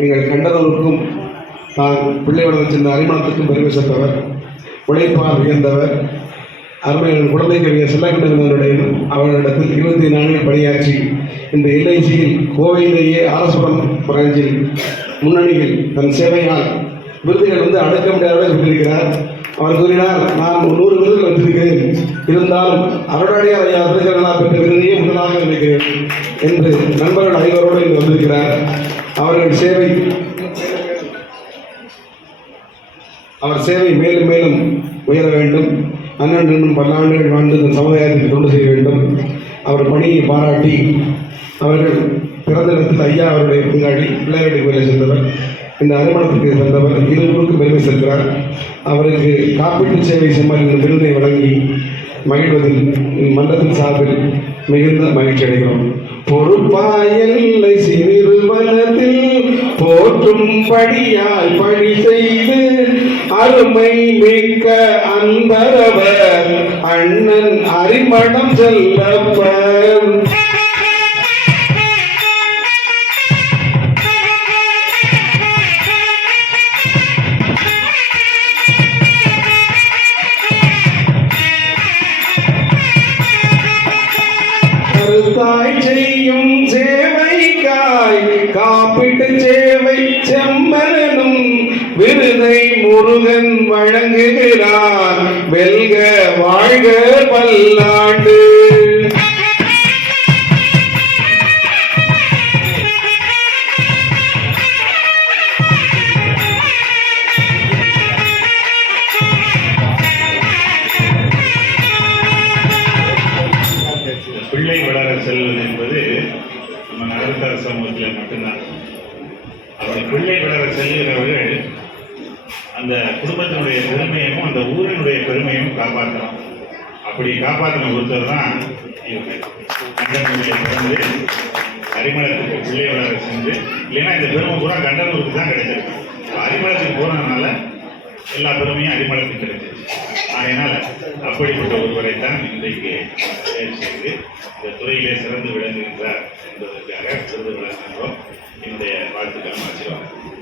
எங்கள் கண்டனருக்கும் நான் பிள்ளை வளர்ந்த சின்ன அறிமணத்துக்கும் பெருமை சேர்த்தவர் உழைப்பால் உயர்ந்தவர் அருமையின் குழந்தை கவிஞர் செல்லக்கண்டனுடைய அவர்களிடத்தில் இருபத்தி நான்கு பணியாற்றி இந்த எல்ஐசியில் கோவையிலேயே அரசுரம் பிராஞ்சில் முன்னணியில் தன் சேவையால் விருதுகள் வந்து அடக்க முடியாத பெற்றிருக்கிறார் அவர் கூறினார் நான் நூறு விருது வென்றிருக்கிறேன் இருந்தாலும் அருளாடியார் ஐயா விருதுகள் பெற்ற விருதையே முதலாக நினைக்கிறேன் என்று நண்பர்கள் அனைவரோடு இங்கு வந்திருக்கிறார். அவர்கள் சேவை அவர் சேவை மேலும் மேலும் உயர வேண்டும். அண்ணன் இன்னும் பல்லாண்டுகள் வாழ்ந்து இந்த சமுதாயத்துக்கு தொண்டு செய்ய வேண்டும். அவர் பணியை பாராட்டி அவர்கள் பிறந்த இடத்தில் ஐயா அவருடைய பங்காளி பிள்ளையாட்டி கோயிலை சேர்ந்தவர். இந்த அறுமணத்துக்கு சேர்ந்தவர் இருவருக்கும் பெருமை சென்றார். அவருக்கு காப்பீட்டு சேவை செம்மல் இந்த விருதை வழங்கி மகிழ்வதில் மன்றத்தின் சார்பில் மிகுந்த மகிழ்ச்சி அடைகிறோம். பொறுப்பாயல்லை சிறுவனத்தில் போற்றும் படியால் பணி செய்து அருமை மிக்க அன்பரவர் அண்ணன் அரிமணம் செல்லப்பர் கருத்தாய் செய்யும் சேவைக்காய் காப்பீட்டு சேவை செம்மனும் விருதை முருகன் வழங்குகிறார். வெல்க வாழ்க பல்லா நம்ம சமூகத்தில் மட்டும்தான். அவருடைய பிள்ளை வளர செல்கிறவர்கள் அந்த குடும்பத்தினுடைய பெருமையும் அந்த ஊரினுடைய பெருமையும் காப்பாற்றணும். அப்படி காப்பாற்றின ஒருத்தர் தான் இவங்க பிறந்து அரிமளத்துக்கு பிள்ளை வளர செஞ்சு இல்லைன்னா இந்த பெருமை பூரா கண்டனூருக்கு தான் கிடைச்சிருக்கு அரிமளத்துக்கு போனதுனால எல்லா பெருமையும் அரிமளத்துக்கு கிடைச்சிருக்கு அதனால் அப்படிப்பட்ட ஒருவரை தான் இன்றைக்கு செய்து இந்த துறையிலே சிறந்து விளங்குகின்றார். என்பதற்காக விருது வழங்குகின்றோம் என்னுடைய வாழ்த்துக்கள் ஆசீர்வாதம்